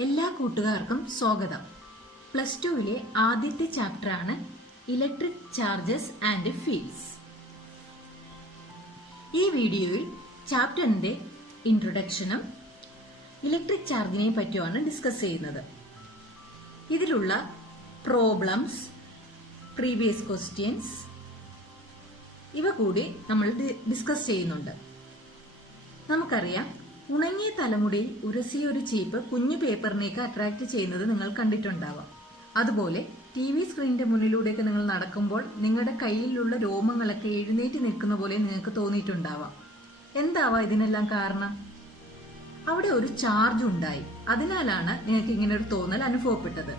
എല്ലാ കൂട്ടുകാർക്കും സ്വാഗതം. പ്ലസ് ടുവിലെ ആദ്യത്തെ ചാപ്റ്ററാണ് ഇലക്ട്രിക് ചാർജസ് ആൻഡ് ഫീൽഡ്സ്. ഈ വീഡിയോയിൽ ചാപ്റ്ററിന്റെ ഇൻട്രൊഡക്ഷനും ഇലക്ട്രിക് ചാർജിനെ പറ്റിയാണ് ഡിസ്കസ് ചെയ്യുന്നത്. ഇതിലുള്ള പ്രോബ്ലംസ്, പ്രീവിയസ് ക്വസ്റ്റ്യൻസ് ഇവ കൂടി നമ്മൾ ഡിസ്കസ് ചെയ്യുന്നുണ്ട്. നമുക്കറിയാം, ഉണങ്ങിയ തലമുടിയിൽ ഉരസിയ ഒരു ചീപ്പ് കുഞ്ഞു പേപ്പറിനേക്ക് അട്രാക്ട് ചെയ്യുന്നത് നിങ്ങൾ കണ്ടിട്ടുണ്ടാവാം. അതുപോലെ TV സ്ക്രീനിന്റെ മുന്നിലൂടെയൊക്കെ നിങ്ങൾ നടക്കുമ്പോൾ നിങ്ങളുടെ കയ്യിലുള്ള രോമങ്ങളൊക്കെ എഴുന്നേറ്റ് നിൽക്കുന്ന പോലെ നിങ്ങൾക്ക് തോന്നിയിട്ടുണ്ടാവാം. എന്താവാം ഇതിനെല്ലാം കാരണം? അവിടെ ഒരു ചാർജ് ഉണ്ടായി, അതിനാലാണ് നിങ്ങൾക്ക് ഇങ്ങനെ ഒരു തോന്നൽ അനുഭവപ്പെട്ടത്.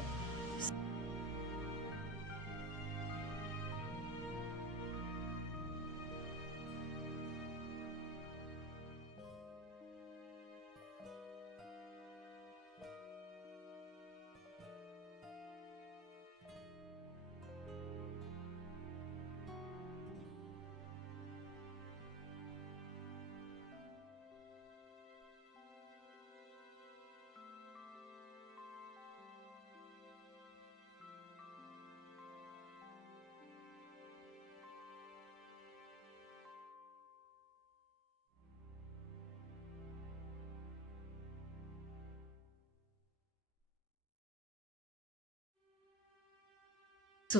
സോ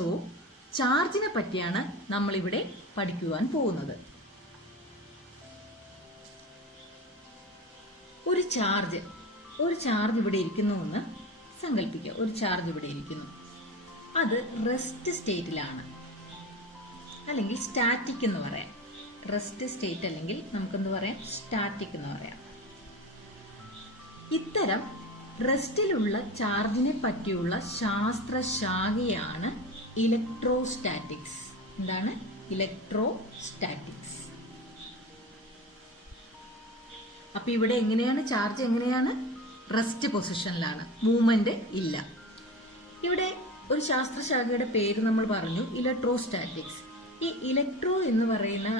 ചാർജിനെ പറ്റിയാണ് നമ്മളിവിടെ പഠിക്കുവാൻ പോകുന്നത്. ഒരു ചാർജ് ഇവിടെ ഇരിക്കുന്നുവെന്ന് സങ്കല്പിക്കുക. ഒരു ചാർജ് ഇവിടെ ഇരിക്കുന്നു. അത് റെസ്റ്റ് സ്റ്റേറ്റിലാണ്, അല്ലെങ്കിൽ സ്റ്റാറ്റിക് എന്ന് പറയാം. റെസ്റ്റ് സ്റ്റേറ്റ് അല്ലെങ്കിൽ നമുക്കെന്ത് പറയാം, സ്റ്റാറ്റിക് എന്ന് പറയാം. ഇത്തരം റെസ്റ്റിലുള്ള ചാർജിനെ പറ്റിയുള്ള ശാസ്ത്രശാഖയാണ് ഇലക്ട്രോസ്റ്റാറ്റിക്സ്. എന്താണ് ഇലക്ട്രോസ്റ്റാറ്റിക്സ്? അപ്പൊ ഇവിടെ എങ്ങനെയാണ് ചാർജ്? എങ്ങനെയാണ്? റെസ്റ്റ് പൊസിഷനിലാണ്, മൂവ്മെന്റ് ഇല്ല. ഇവിടെ ഒരു ശാസ്ത്രശാഖയുടെ പേര് നമ്മൾ പറഞ്ഞു, ഇലക്ട്രോസ്റ്റാറ്റിക്സ്. ഈ ഇലക്ട്രോ എന്ന് പറയുന്ന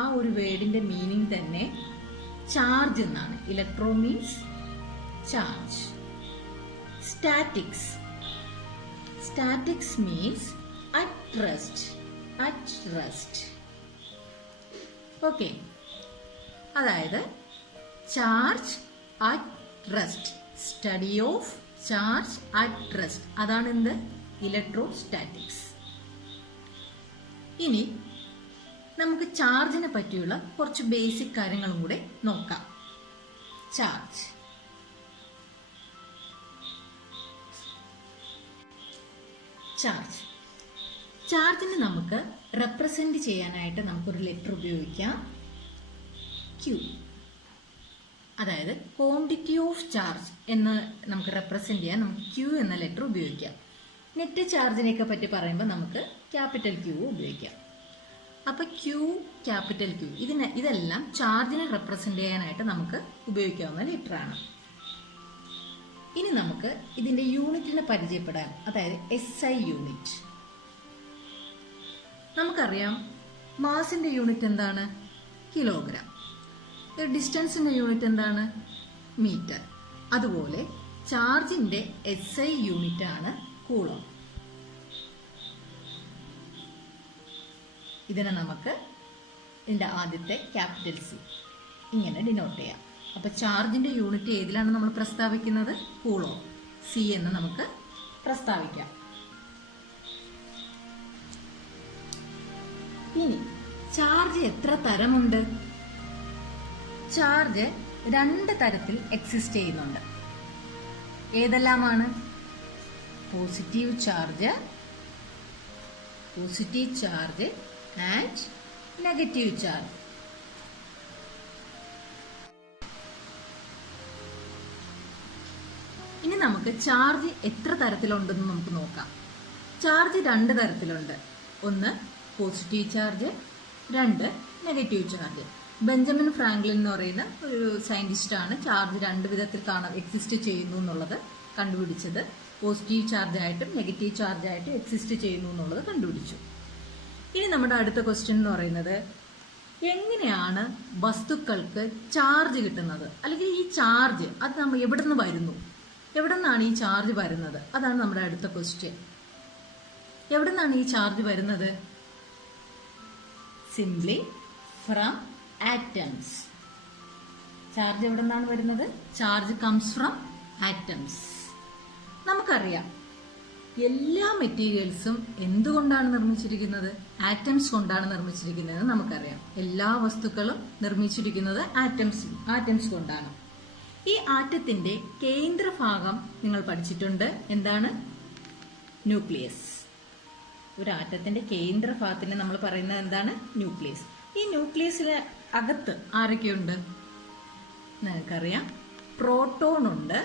ആ ഒരു വേർഡിന്റെ മീനിങ് തന്നെ ചാർജ് എന്നാണ്. Electro means charge. Statics means at rest. Okay, അതായത് charge at rest, study of charge at rest, അതാണ് എന്ത്? ഇലക്ട്രോസ്റ്റാറ്റിക്സ്. ഇനി നമുക്ക് ചാർജിനെ പറ്റിയുള്ള കുറച്ച് ബേസിക് കാര്യങ്ങളും കൂടെ നോക്കാം. ചാർജിനെ നമുക്ക് റെപ്രസെന്റ് ചെയ്യാനായിട്ട് നമുക്കൊരു ലെറ്റർ ഉപയോഗിക്കാം, Q. അതായത് ക്വാണ്ടിറ്റി ഓഫ് ചാർജ് എന്ന് നമുക്ക് റെപ്രസെന്റ് ചെയ്യാൻ നമുക്ക് Q എന്ന ലെറ്റർ ഉപയോഗിക്കാം. നെറ്റ് ചാർജിനെയൊക്കെ പറ്റി പറയുമ്പോൾ നമുക്ക് ക്യാപിറ്റൽ Q ഉപയോഗിക്കാം. അപ്പൊ Q, ക്യാപിറ്റൽ Q, ഇതെല്ലാം ചാർജിനെ റെപ്രസെന്റ് ചെയ്യാനായിട്ട് നമുക്ക് ഉപയോഗിക്കാവുന്ന ലെറ്ററാണ്. ഇനി നമുക്ക് ഇതിന്റെ യൂണിറ്റിനെ പരിചയപ്പെടാൻ, അതായത് SI യൂണിറ്റ്. നമുക്കറിയാം, മാസിന്റെ യൂണിറ്റ് എന്താണ്? കിലോഗ്രാം. ഡിസ്റ്റൻസിന്റെ യൂണിറ്റ് എന്താണ്? മീറ്റർ. അതുപോലെ ചാർജിന്റെ SI യൂണിറ്റ് ആണ് കൂളോം. ഇതിനെ നമുക്ക് ഇതിന്റെ ആദ്യത്തെ ക്യാപിറ്റൽ C ഇങ്ങനെ ഡിനോട്ട് ചെയ്യാം. അപ്പൊ ചാർജിന്റെ യൂണിറ്റ് ഏതിലാണ് നമ്മൾ പ്രസ്താവിക്കുന്നത്? കൂളോം. C എന്ന് നമുക്ക് പ്രസ്താവിക്കാം. ഇനി ചാർജ് എത്ര തരമുണ്ട്? ചാർജ് 2 തരത്തിൽ എക്സിസ്റ്റ് ചെയ്യുന്നുണ്ട്. ഏതെല്ലാമാണ്? Positive charge and negative charge. ഇനി നമുക്ക് ചാർജ് എത്ര തരത്തിലുണ്ടെന്ന് നമുക്ക് നോക്കാം. ചാർജ് 2 തരത്തിലുണ്ട്. ഒന്ന് positive charge, 2 negative charge. Benjamin Franklin എന്ന് പറയുന്ന ഒരു സയന്റിസ്റ്റ് ആണ് ചാർജ് 2 വിധത്തിൽ എക്സിസ്റ്റ് ചെയ്യുന്നു എന്നുള്ളത് കണ്ടുപിടിച്ചത്. പോസിറ്റീവ് ചാർജ് ആയിട്ടും നെഗറ്റീവ് ചാർജ് ആയിട്ടും എക്സിസ്റ്റ് ചെയ്യുന്നു എന്നുള്ളത് കണ്ടുപിടിച്ചു. ഇനി നമ്മുടെ അടുത്ത ക്വസ്റ്റ്യൻ എന്ന് പറയുന്നത്, എങ്ങനെയാണ് വസ്തുക്കൾക്ക് ചാർജ് കിട്ടുന്നത്? അല്ലെങ്കിൽ ഈ ചാർജ് അത് നമ്മൾ എവിടെ നിന്ന് വരുന്നു എവിടെ നിന്നാണ് ഈ ചാർജ് വരുന്നത്? അതാണ് നമ്മുടെ അടുത്ത ക്വസ്റ്റ്യൻ. എവിടെ നിന്നാണ് ഈ ചാർജ് വരുന്നത്? Simply from atoms. ചാർജ് എവിടെ നിന്നാണ് വരുന്നത്? Charge comes from atoms. നമുക്കറിയാം എല്ലാ മെറ്റീരിയൽസും എന്തുകൊണ്ടാണ് നിർമ്മിച്ചിരിക്കുന്നത്? ആറ്റംസ് കൊണ്ടാണ് നിർമ്മിച്ചിരിക്കുന്നത്. നമുക്കറിയാം എല്ലാ വസ്തുക്കളും നിർമ്മിച്ചിരിക്കുന്നത് ആറ്റംസ് കൊണ്ടാണ്. ഈ ആറ്റത്തിന്റെ കേന്ദ്രഭാഗം നിങ്ങൾ പഠിച്ചിട്ടുണ്ട്. എന്താണ്? ന്യൂക്ലിയസ്. ഒരു ആറ്റത്തിന്റെ കേന്ദ്രഭാഗത്തിന് നമ്മൾ പറയുന്നത് എന്താണ്? ന്യൂക്ലിയസ്. ഈ ന്യൂക്ലിയസിന് അകത്ത് ആരൊക്കെയുണ്ട്? നിങ്ങൾക്കറിയാം, പ്രോട്ടോൺ ഉണ്ട്,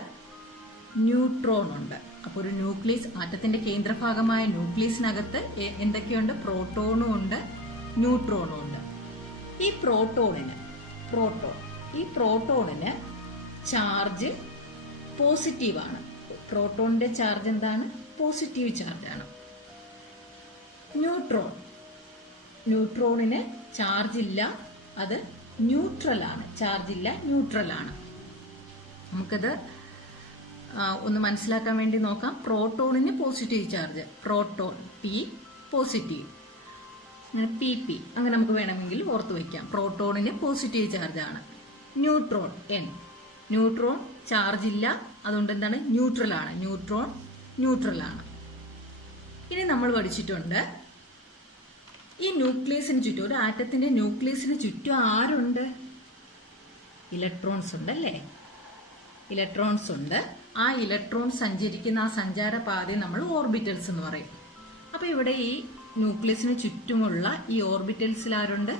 ന്യൂട്രോൺ ഉണ്ട്. അപ്പോൾ ഒരു ന്യൂക്ലിയസ്, ആറ്റത്തിന്റെ കേന്ദ്രഭാഗമായ ന്യൂക്ലിയസിനകത്ത് എന്തൊക്കെയുണ്ട്? പ്രോട്ടോണും ഉണ്ട്, ന്യൂട്രോണും ഉണ്ട്. ഈ പ്രോട്ടോണിന് ചാർജ് പോസിറ്റീവാണ്. പ്രോട്ടോണിന്റെ ചാർജ് എന്താണ്? പോസിറ്റീവ് ചാർജാണ്. ന്യൂട്രോണിന് ചാർജ് ഇല്ല, അത് ന്യൂട്രൽ ആണ്. ചാർജ് ഇല്ല, ന്യൂട്രൽ ആണ്. നമുക്കത് ഒന്ന് മനസ്സിലാക്കാൻ വേണ്ടി നോക്കാം. പ്രോട്ടോണിന് positive charge, proton P positive, PP അങ്ങനെ നമുക്ക് വേണമെങ്കിൽ ഓർത്തു വയ്ക്കാം. പ്രോട്ടോണിന് പോസിറ്റീവ് ചാർജ് ആണ്. Neutron N. ന്യൂട്രോൺ ചാർജ് ഇല്ല, അതുകൊണ്ട് എന്താണ്? ന്യൂട്രൽ ആണ്. ന്യൂട്രൽ ആണ്. ഇനി നമ്മൾ പഠിച്ചിട്ടുണ്ട്, ഈ ന്യൂക്ലിയസിന് ചുറ്റും, ഒരു ആറ്റത്തിന്റെ ന്യൂക്ലിയസിന് ചുറ്റും ആരുണ്ട്? ഇലക്ട്രോൺസ് ഉണ്ടല്ലേ? ഇലക്ട്രോൺസ് ഉണ്ട്. ആ ഇലക്ട്രോൺ സഞ്ചരിക്കുന്ന ആ സഞ്ചാരപാതയെ നമ്മൾ ഓർബിറ്റൽസ് എന്ന് പറയും. അപ്പൊ ഇവിടെ ഈ ന്യൂക്ലിയസിന് ചുറ്റുമുള്ള ഈ ഓർബിറ്റൽസിൽ ആരുണ്ട്?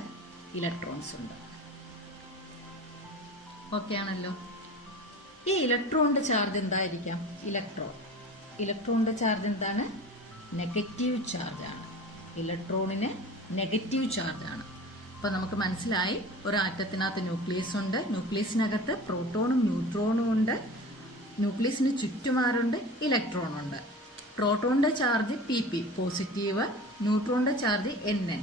ഇലക്ട്രോൺസ് ഉണ്ട്. ഓക്കെ ആണല്ലോ? ഈ ഇലക്ട്രോണിന്റെ ചാർജ് എന്തായിരിക്കാം? ഇലക്ട്രോണിന്റെ ചാർജ് എന്താണ്? നെഗറ്റീവ് ചാർജ് ആണ്. ഇലക്ട്രോണിന് നെഗറ്റീവ് ചാർജ് ആണ്. അപ്പൊ നമുക്ക് മനസ്സിലായി, ഒരു ആറ്റത്തിനകത്ത് ന്യൂക്ലിയസ് ഉണ്ട്, ന്യൂക്ലിയസിനകത്ത് പ്രോട്ടോണും ന്യൂട്രോണും ഉണ്ട്, ന്യൂക്ലിയസിന് ചുറ്റുമാരുണ്ട്, ഇലക്ട്രോൺ ഉണ്ട്. പ്രോട്ടോണിന്റെ ചാർജ് PP പോസിറ്റീവ്, ന്യൂട്രോണിന്റെ ചാർജ് NN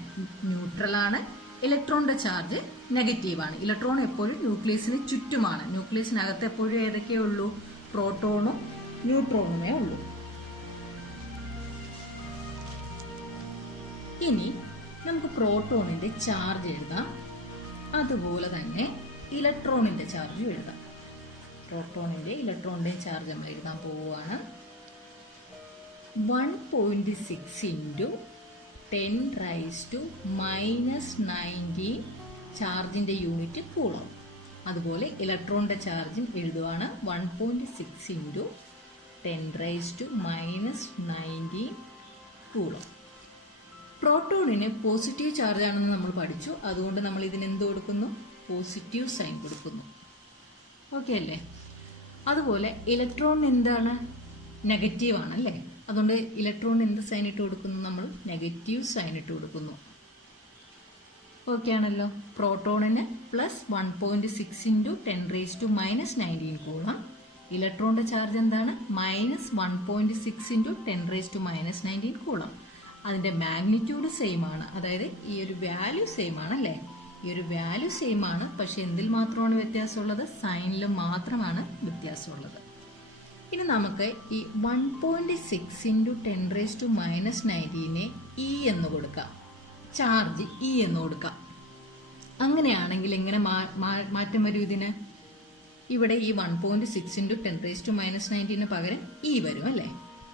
ന്യൂട്രൽ ആണ്, ഇലക്ട്രോണിന്റെ ചാർജ് നെഗറ്റീവ് ആണ്. ഇലക്ട്രോൺ എപ്പോഴും ന്യൂക്ലിയസിന് ചുറ്റുമാണ്. ന്യൂക്ലിയസിനകത്ത് എപ്പോഴും ഏതൊക്കെയേ ഉള്ളൂ? പ്രോട്ടോണും ന്യൂട്രോണുമേ ഉള്ളൂ. ഇനി നമുക്ക് പ്രോട്ടോണിന്റെ ചാർജ് എഴുതാം, അതുപോലെ തന്നെ ഇലക്ട്രോണിന്റെ ചാർജും എഴുതാം. ഇലക്ട്രോണിന്റെ ചാർജ് നമ്മൾ എഴുതാൻ പോവുകയാണ്. 1.6 × 10⁻⁻⁹ ചാർജിന്റെ യൂണിറ്റ് കൂളോം. അതുപോലെ ഇലക്ട്രോണിന്റെ ചാർജും എഴുതുവാണ്. 1.6 × 10⁻⁻⁹ കൂളോം. പ്രോട്ടോണിന് പോസിറ്റീവ് ചാർജ് ആണെന്ന് നമ്മൾ പഠിച്ചു. അതുകൊണ്ട് നമ്മൾ ഇതിന് എന്ത് കൊടുക്കുന്നു? പോസിറ്റീവ് സൈൻ കൊടുക്കുന്നു. ഓക്കെ അല്ലേ? അതുപോലെ ഇലക്ട്രോൺ എന്താണ്? നെഗറ്റീവ് ആണല്ലേ? അതുകൊണ്ട് ഇലക്ട്രോൺ എന്ത് സൈൻ ഇട്ട് കൊടുക്കുന്നു? നമ്മൾ നെഗറ്റീവ് സൈൻ ഇട്ട് കൊടുക്കുന്നു. ഓക്കെ ആണല്ലോ? പ്രോട്ടോണിന് +1.6 × 10⁻⁻⁹ കൂളോം. ഇലക്ട്രോണിന്റെ ചാർജ് എന്താണ്? -1.6 × 10⁻⁻⁹ കൂളോം. അതിന്റെ മാഗ്നിറ്റ്യൂഡ് സെയിം ആണ്, അതായത് ഈ ഒരു വാല്യൂ സെയിം ആണ് അല്ലേ? ഈ ഒരു വാല്യൂ സെയിം ആണ്, പക്ഷെ എന്തിൽ മാത്രമാണ് വ്യത്യാസമുള്ളത്? സൈനിൽ മാത്രമാണ് വ്യത്യാസമുള്ളത്. ഇനി നമുക്ക് ഈ 1.6 × 10⁻⁻⁹ E എന്ന് കൊടുക്കാം, ചാർജ് E എന്ന് കൊടുക്കാം. അങ്ങനെയാണെങ്കിൽ എങ്ങനെ മാറ്റം വരും ഇതിന്? ഇവിടെ ഈ 1.6 × 10⁻⁻⁹ പകരം E വരും അല്ലേ?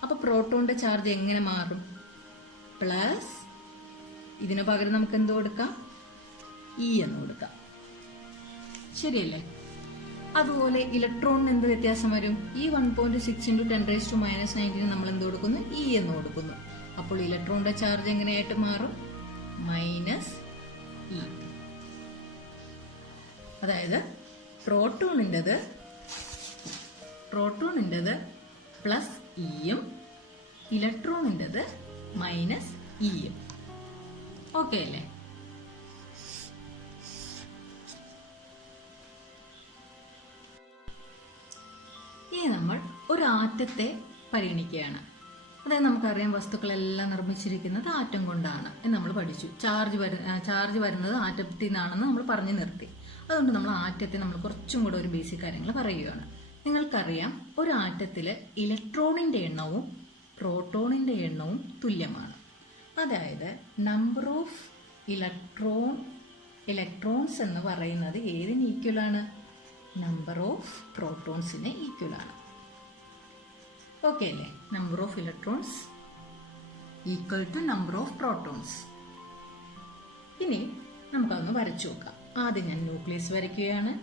അപ്പൊ പ്രോട്ടോണിന്റെ ചാർജ് എങ്ങനെ മാറും? പ്ലസ് ഇതിന് പകരം നമുക്ക് എന്ത് കൊടുക്കാം? E എന്ന് കൊടുക്കാം. ശരിയല്ലേ? അതുപോലെ ഇലക്ട്രോണിന് എന്ത് വ്യത്യാസം വരും? ഈ 1.6 × 10⁻⁻⁹ നമ്മൾ എന്ത് കൊടുക്കുന്നു? E എന്ന് കൊടുക്കുന്നു. അപ്പോൾ ഇലക്ട്രോണിന്റെ ചാർജ് എങ്ങനെയായിട്ട് മാറും? -E. അതായത് പ്രോട്ടോണിൻ്റെത് +E യും ഇലക്ട്രോണിൻ്റെത് -E യും. ഓക്കെ അല്ലേ? ഇനി നമ്മൾ ഒരു ആറ്റത്തെ പരിഗണിക്കുകയാണ്. അതായത് നമുക്കറിയാം വസ്തുക്കളെല്ലാം നിർമ്മിച്ചിരിക്കുന്നത് ആറ്റം കൊണ്ടാണ് എന്ന് നമ്മൾ പഠിച്ചു. ചാർജ് വരുന്നത് ആറ്റത്തിൽ നിന്നാണെന്ന് നമ്മൾ പറഞ്ഞു നിർത്തി. അതുകൊണ്ട് നമ്മൾ ആറ്റത്തെ നമ്മൾ കുറച്ചും കൂടെ ഒരു ബേസിക് കാര്യങ്ങൾ പറയുകയാണ്. നിങ്ങൾക്കറിയാം, ഒരു ആറ്റത്തില് ഇലക്ട്രോണിന്റെ എണ്ണവും പ്രോട്ടോണിന്റെ എണ്ണവും തുല്യമാണ്. അതായത് നമ്പർ ഓഫ് ഇലക്ട്രോൺസ് എന്ന് പറയുന്നത് ഏതിന് ഈക്വൽ ആണ്? നമ്പർ ഓഫ് പ്രോട്ടോൺസിന് ഈക്വൽ ആണ്. ഓക്കെ അല്ലേ? Number of electrons equal to number of protons. ഇനി നമുക്കതൊന്ന് വരച്ചു നോക്കാം. ആദ്യം ഞാൻ ന്യൂക്ലിയസ് വരയ്ക്കുകയാണ്.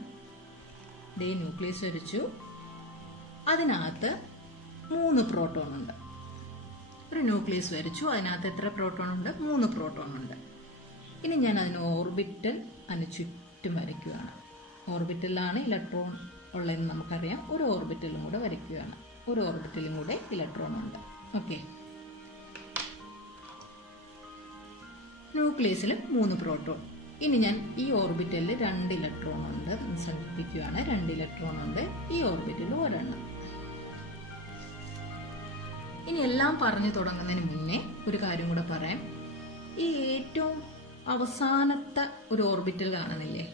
ന്യൂക്ലിയസ് വരച്ചു. അതിനകത്ത് 3 പ്രോട്ടോൺ ഉണ്ട്. ഒരു ന്യൂക്ലിയസ് വരച്ചു. അതിനകത്ത് എത്ര പ്രോട്ടോൺ ഉണ്ട്? 3 പ്രോട്ടോൺ ഉണ്ട്. ഇനി ഞാൻ അതിന് ഓർബിറ്റൽ അതിന് ചുറ്റും വരയ്ക്കുകയാണ്. ഓർബിറ്റലിലാണ് ഇലക്ട്രോൺ ഉള്ളതെന്ന് നമുക്കറിയാം. ഒരു ഓർബിറ്റലും കൂടെ വരയ്ക്കുകയാണ്. ഒരു ഓർബിറ്റലും കൂടെ ഇലക്ട്രോൺ ഉണ്ട്. ഓക്കെ, ന്യൂക്ലിയസിൽ 3 പ്രോട്ടോൺ. ഇനി ഞാൻ ഈ ഓർബിറ്റലിൽ 2 ഇലക്ട്രോൺ ഉണ്ട് സങ്കല്പിക്കുകയാണ്. 2 ഇലക്ട്രോൺ ഉണ്ട്. ഈ ഓർബിറ്റലിൽ ഒരെണ്ണം. ഇനി എല്ലാം പറഞ്ഞു തുടങ്ങുന്നതിന് മുന്നേ ഒരു കാര്യം കൂടെ പറയാം. ഈ ഏറ്റവും അവസാനത്തെ ഒരു ഓർബിറ്റൽ കാണുന്നില്ലേ,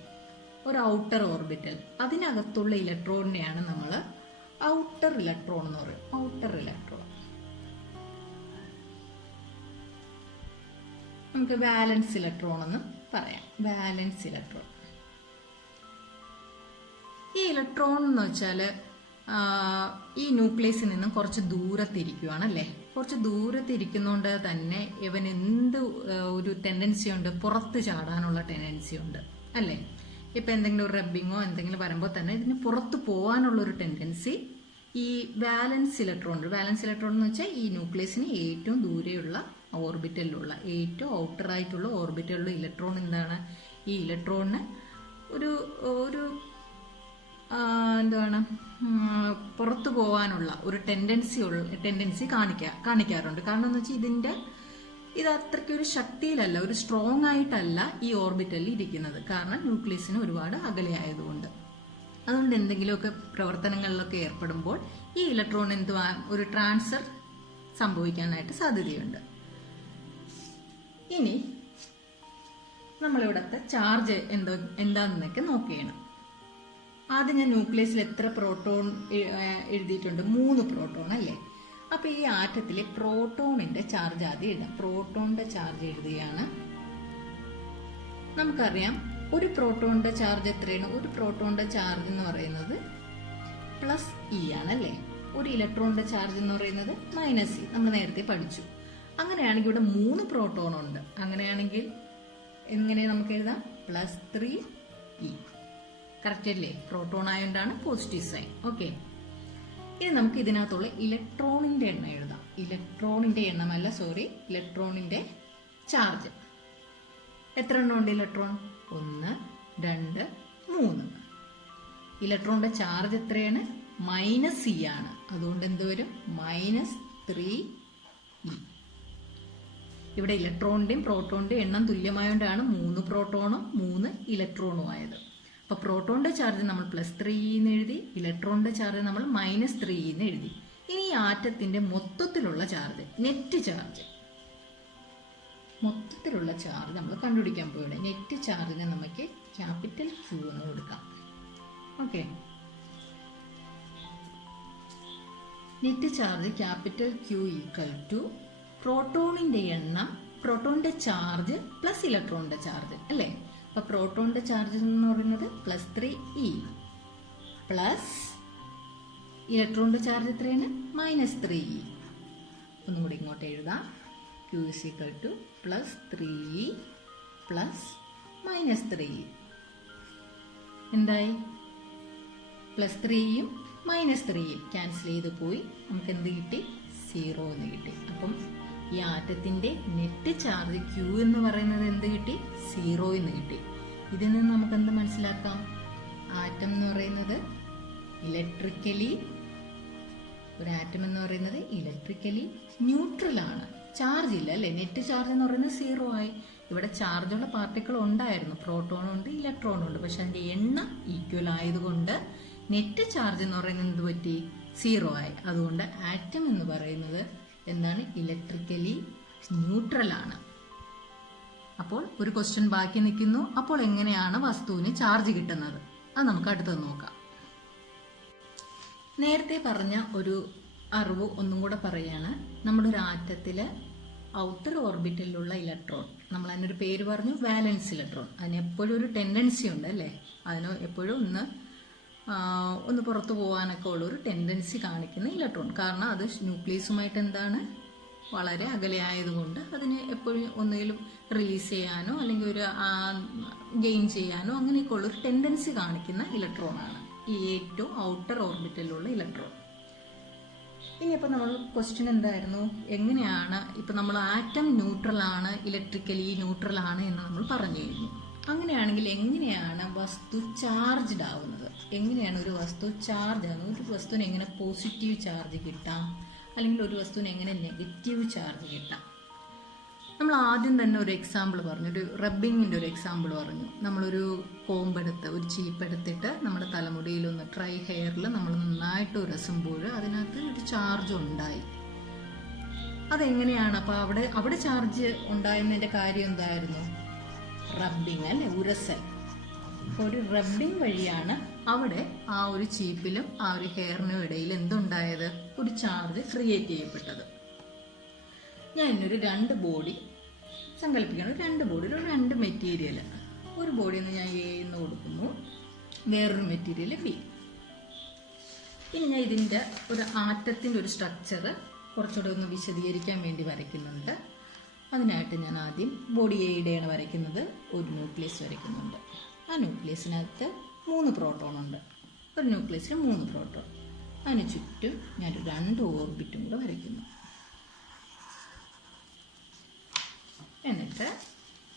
ഒരു ഔട്ടർ ഓർബിറ്റൽ, അതിനകത്തുള്ള ഇലക്ട്രോണിനെയാണ് നമ്മൾ ഔട്ടർ ഇലക്ട്രോൺ എന്ന് പറയും. ഔട്ടർ ഇലക്ട്രോൺ നമുക്ക് വാലൻസ് ഇലക്ട്രോൺ എന്ന് പറയാം. വാലൻസ് ഇലക്ട്രോൺ. ഈ ഇലക്ട്രോൺ എന്ന് വെച്ചാൽ ഈ ന്യൂക്ലിയസിൽ നിന്നും കുറച്ച് ദൂരത്തിരിക്കുകയാണ് അല്ലേ. കുറച്ച് ദൂരത്തിരിക്കുന്നതുകൊണ്ട് തന്നെ ഇവന് എന്ത് ഒരു ടെൻഡൻസി ഉണ്ട്? പുറത്ത് ചാടാനുള്ള ടെൻഡൻസി ഉണ്ട് അല്ലേ. ഇപ്പൊ എന്തെങ്കിലും ഒരു റബ്ബിങ്ങോ എന്തെങ്കിലും വരുമ്പോൾ തന്നെ ഇതിന് പുറത്ത് പോകാനുള്ള ഒരു ടെൻഡൻസി ഈ വാലൻസ് ഇലക്ട്രോൺ ഉണ്ട്. വാലൻസ് ഇലക്ട്രോൺ എന്ന് വെച്ചാൽ ഈ ന്യൂക്ലിയസിന് ഏറ്റവും ദൂരെയുള്ള ഓർബിറ്റലിലുള്ള, ഏറ്റവും ഔട്ടർ ആയിട്ടുള്ള ഓർബിറ്റലിലുള്ള ഇലക്ട്രോൺ എന്താണ്? ഈ ഇലക്ട്രോണിന് ഒരു എന്താണ് പുറത്തു പോകാനുള്ള ഒരു ടെൻഡൻസി കാണിക്കാറുണ്ട്. കാരണം എന്ന് വെച്ചാൽ ഇത് അത്രയ്ക്ക് ഒരു ശക്തിയിലല്ല, ഒരു സ്ട്രോങ് ആയിട്ടല്ല ഈ ഓർബിറ്റലിൽ ഇരിക്കുന്നത്. കാരണം ന്യൂക്ലിയസിന് ഒരുപാട് അകലെ ആയതുകൊണ്ട്. അതുകൊണ്ട് എന്തെങ്കിലുമൊക്കെ പ്രവർത്തനങ്ങളിലൊക്കെ ഏർപ്പെടുമ്പോൾ ഈ ഇലക്ട്രോൺ ഒരു ട്രാൻസ്ഫർ സംഭവിക്കാനായിട്ട് സാധ്യതയുണ്ട്. ഇനി നമ്മളിവിടത്തെ ചാർജ് എന്താണെന്നൊക്കെ നോക്കുകയാണ്. ആദ്യം ഞാൻ ന്യൂക്ലിയസിൽ എത്ര പ്രോട്ടോൺ എഴുതിയിട്ടുണ്ട്? 3 പ്രോട്ടോൺ അല്ലേ. അപ്പൊ ഈ ആറ്റത്തിലെ പ്രോട്ടോണിന്റെ ചാർജ് ആദ്യം എഴുതാം. പ്രോട്ടോണിന്റെ ചാർജ് എഴുതുകയാണ്. നമുക്കറിയാം ഒരു പ്രോട്ടോണിന്റെ ചാർജ് എത്രയാണ്? ഒരു പ്രോട്ടോണിന്റെ ചാർജ് എന്ന് പറയുന്നത് +E ആണല്ലേ. ഒരു ഇലക്ട്രോണിന്റെ ചാർജ് എന്ന് പറയുന്നത് -E. നമ്മൾ നേരത്തെ പഠിച്ചു. അങ്ങനെയാണെങ്കിൽ ഇവിടെ 3 പ്രോട്ടോൺ ഉണ്ട്. അങ്ങനെയാണെങ്കിൽ എങ്ങനെ നമുക്ക് എഴുതാം? +3E. കറക്റ്റ് അല്ലേ? പ്രോട്ടോൺ ആയതുകൊണ്ടാണ് പോസിറ്റീവ് സൈൻ. ഓക്കെ, ഇനി നമുക്ക് ഇതിനകത്തുള്ള ഇലക്ട്രോണിന്റെ എണ്ണം എഴുതാം. ഇലക്ട്രോണിന്റെ എണ്ണമല്ല, സോറി, ഇലക്ട്രോണിന്റെ ചാർജ്. എത്ര എണ്ണം ഉണ്ട് ഇലക്ട്രോൺ? 1, 2, 3. ഇലക്ട്രോണിന്റെ ചാർജ് എത്രയാണ്? -E ആണ്. അതുകൊണ്ട് എന്ത് വരും? -3E. ഇവിടെ ഇലക്ട്രോണിന്റെയും പ്രോട്ടോണിന്റെയും എണ്ണം തുല്യമായതുകൊണ്ടാണ് 3 പ്രോട്ടോണും 3 ഇലക്ട്രോണും ആയത്. അപ്പൊ പ്രോട്ടോണിന്റെ ചാർജ് നമ്മൾ +3E എന്ന് എഴുതി, ഇലക്ട്രോണിന്റെ ചാർജ് നമ്മൾ -3E എന്ന് എഴുതി. ഇനി ഈ ആറ്റത്തിന്റെ മൊത്തത്തിലുള്ള ചാർജ്, നെറ്റ് ചാർജ്, മൊത്തത്തിലുള്ള ചാർജ് നമ്മൾ കണ്ടുപിടിക്കാൻ പോവുകയാണ്. നെറ്റ് ചാർജിനെ നമുക്ക് ക്യാപിറ്റൽ Q എന്ന് കൊടുക്കാം. Okay, net charge capital Q equal to പ്രോട്ടോണിന്റെ എണ്ണം, പ്രോട്ടോണിന്റെ ചാർജ് പ്ലസ് ഇലക്ട്രോണിന്റെ ചാർജ് അല്ലേ. അപ്പൊ പ്രോട്ടോണിന്റെ ചാർജ് എന്ന് പറയുന്നത് +3E പ്ലസ് ഇലക്ട്രോണിന്റെ ചാർജ് എത്രയാണ്? -3E. ഒന്നും കൂടി ഇങ്ങോട്ട് എഴുതാം. Q is equal to +3E plus -3E. എന്തായി? +3യും -3യും ക്യാൻസൽ ചെയ്ത് പോയി. നമുക്ക് എന്ത് കിട്ടി? 0 എന്ന് കിട്ടി. അപ്പം ഈ ആറ്റത്തിന്റെ നെറ്റ് ചാർജ് Q എന്ന് പറയുന്നത് എന്ത് കിട്ടി? 0 എന്ന് കിട്ടി. ഇതിൽ നിന്ന് നമുക്ക് എന്ത് മനസ്സിലാക്കാം? ആറ്റം എന്ന് പറയുന്നത് ഇലക്ട്രിക്കലി, ഒരു ആറ്റം എന്ന് പറയുന്നത് ഇലക്ട്രിക്കലി ന്യൂട്രൽ ആണ്. ചാർജ് ഇല്ല അല്ലെ. നെറ്റ് ചാർജ് എന്ന് പറയുന്നത് 0 ആയി. ഇവിടെ ചാർജുള്ള പാർട്ടിക്കിൾ ഉണ്ടായിരുന്നു, പ്രോട്ടോണും ഉണ്ട് ഇലക്ട്രോണും ഉണ്ട്. പക്ഷെ അതിന്റെ എണ്ണം ഈക്വൽ ആയതുകൊണ്ട് നെറ്റ് ചാർജ് എന്ന് പറയുന്നത് എന്ത് പറ്റി? 0 ആയി. അതുകൊണ്ട് ആറ്റം എന്ന് പറയുന്നത് എന്താണ്? ഇലക്ട്രിക്കലി ന്യൂട്രൽ ആണ്. അപ്പോൾ ഒരു ക്വസ്റ്റ്യൻ ബാക്കി നിൽക്കുന്നു. അപ്പോൾ എങ്ങനെയാണ് വസ്തുവിന് ചാർജ് കിട്ടുന്നത്? അത് നമുക്ക് അടുത്തത് നോക്കാം. നേരത്തെ പറഞ്ഞ ഒരു അറിവ് ഒന്നും കൂടെ പറയാണ്. നമ്മുടെ ഒരു ആറ്റത്തില് ഔട്ടർ ഓർബിറ്റലിലുള്ള ഇലക്ട്രോൺ, നമ്മൾ അതിനൊരു പേര് പറഞ്ഞു, വാലൻസ് ഇലക്ട്രോൺ. അതിന് എപ്പോഴും ഒരു ടെൻഡൻസി ഉണ്ട് അല്ലേ, അതിന് എപ്പോഴും ഒന്ന് പുറത്തു പോകാനൊക്കെ ഉള്ള ഒരു ടെൻഡൻസി കാണിക്കുന്ന ഇലക്ട്രോൺ. കാരണം അത് ന്യൂക്ലിയസുമായിട്ട് എന്താണ്, വളരെ അകലെ ആയതുകൊണ്ട് അതിന് എപ്പോഴും ഒന്നുകിലും റിലീസ് ചെയ്യാനോ അല്ലെങ്കിൽ ഒരു ഗെയിൻ ചെയ്യാനോ അങ്ങനെയൊക്കെ ഉള്ള ഒരു ടെൻഡൻസി കാണിക്കുന്ന ഇലക്ട്രോണാണ് ഈ ഏറ്റവും ഔട്ടർ ഓർബിറ്റലിലുള്ള ഇലക്ട്രോൺ. ഇനിയിപ്പോൾ നമ്മൾ ക്വസ്റ്റ്യൻ എന്തായിരുന്നു, എങ്ങനെയാണ് ഇപ്പം നമ്മൾ ആറ്റം ന്യൂട്രൽ ആണ്, ഇലക്ട്രിക്കലി ന്യൂട്രൽ ആണ് എന്ന് നമ്മൾ പറഞ്ഞു കഴിഞ്ഞു. അങ്ങനെയാണെങ്കിൽ എങ്ങനെയാണ് വസ്തു ചാർജ്ഡ് ആവുന്നത്, എങ്ങനെയാണ് ഒരു വസ്തു ചാർജ് ആകുന്നത്, ഒരു വസ്തുവിന് എങ്ങനെ പോസിറ്റീവ് ചാർജ് കിട്ടാം അല്ലെങ്കിൽ ഒരു വസ്തുവിന് എങ്ങനെ നെഗറ്റീവ് ചാർജ് കിട്ടാം. നമ്മൾ ആദ്യം തന്നെ ഒരു എക്സാമ്പിൾ പറഞ്ഞു, ഒരു റബ്ബിങ്ങിൻ്റെ ഒരു എക്സാമ്പിൾ പറഞ്ഞു. നമ്മളൊരു കോമ്പെടുത്ത്, ഒരു ചീപ്പെടുത്തിട്ട് നമ്മുടെ തലമുടിയിലൊന്ന് ഡ്രൈ ഹെയറിൽ നമ്മൾ നന്നായിട്ട് ഉരസുമ്പോൾ അതിനകത്ത് ഒരു ചാർജ് ഉണ്ടായി. അതെങ്ങനെയാണ്, അപ്പോൾ അവിടെ ചാർജ് ഉണ്ടായിരുന്നതിൻ്റെ കാര്യം എന്തായിരുന്നു, റബ്ബിങ് അല്ലെ, ഉരസൽ. ഒരു റബ്ബിങ് വഴിയാണ് അവിടെ ആ ഒരു ചീപ്പിലും ആ ഒരു ഹെയറിനും ഇടയിൽ എന്തുണ്ടായത്, ഒരു ചാർജ് ക്രിയേറ്റ് ചെയ്യപ്പെട്ടത്. ഞാൻ ഇന്നൊരു 2 ബോഡി സങ്കല്പിക്കണം, 2 ബോഡിയിൽ 2 മെറ്റീരിയൽ, ഒരു ബോഡിയിൽ നിന്ന് ഞാൻ എ എന്ന് കൊടുക്കുന്നു, വേറൊരു മെറ്റീരിയൽ ബി. ഇനി ഞാൻ ഇതിൻ്റെ ഒരു ആറ്റത്തിൻ്റെ ഒരു സ്ട്രക്ചർ കുറച്ചുകൂടെ ഒന്ന് വിശദീകരിക്കാൻ വേണ്ടി വരയ്ക്കുന്നുണ്ട്. അതിനായിട്ട് ഞാൻ ആദ്യം ബോഡി എയുടെയാണ് വരയ്ക്കുന്നത്. ഒരു ന്യൂക്ലിയസ് വരയ്ക്കുന്നുണ്ട്. ആ ന്യൂക്ലിയസിനകത്ത് 3 പ്രോട്ടോൺ ഉണ്ട്. ഒരു ന്യൂക്ലിയസിൽ 3 പ്രോട്ടോൺ. അതിന് ചുറ്റും ഞാൻ 2 ഓർബിറ്റും കൂടെ വരയ്ക്കുന്നു. എന്നിട്ട്